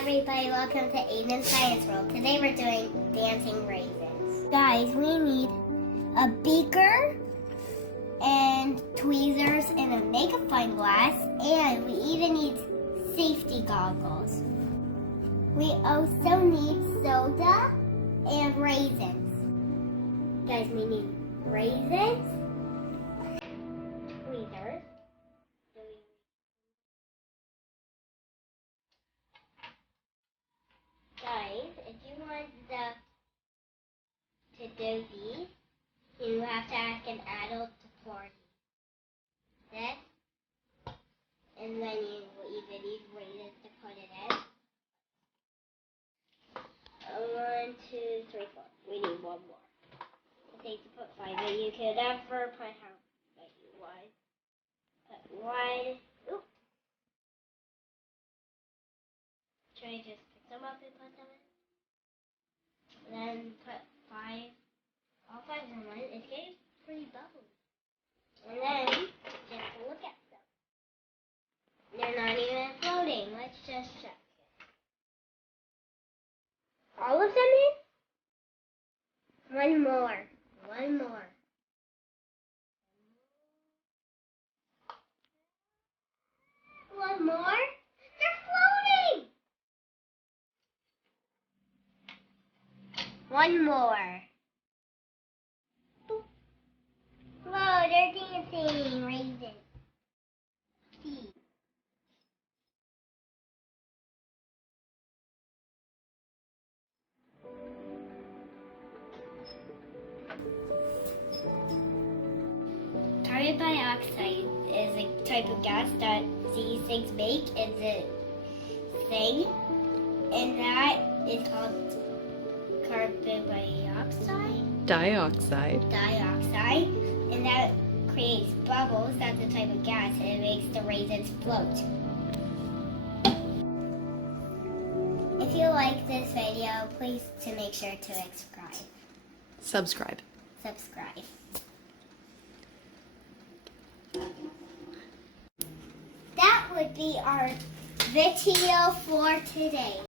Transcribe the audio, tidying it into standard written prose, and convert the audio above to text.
everybody, welcome to Aiden Science World. Today we're doing dancing raisins. Guys, we need a beaker and tweezers and a magnifying glass, and we even need safety goggles. We also need soda and raisins. Guys, we need raisins, tweezers, guys, if you want to do these, you have to ask an adult to pour this, and then you even need raisins to put it in. 1, 2, 3, 4. We need one more. I think to put 5, but you could never put how many you want. Put 1. Oop. Should I just pick them up and put them in? And then put 5. All 5 in one. It's getting pretty bubbly. And then just look at them. They're not even floating. Let's just check. All of them in? One more. One more. One more? They're floating! One more. Boop. Whoa, they're dancing. Raisins. See. Carbon dioxide is a type of gas that these things make. It's a thing, and that is called carbon dioxide. Dioxide. Dioxide, and that creates bubbles. That's a type of gas, and it makes the raisins float. If you like this video, please to make sure to Subscribe. subscribe. That would be our video for today.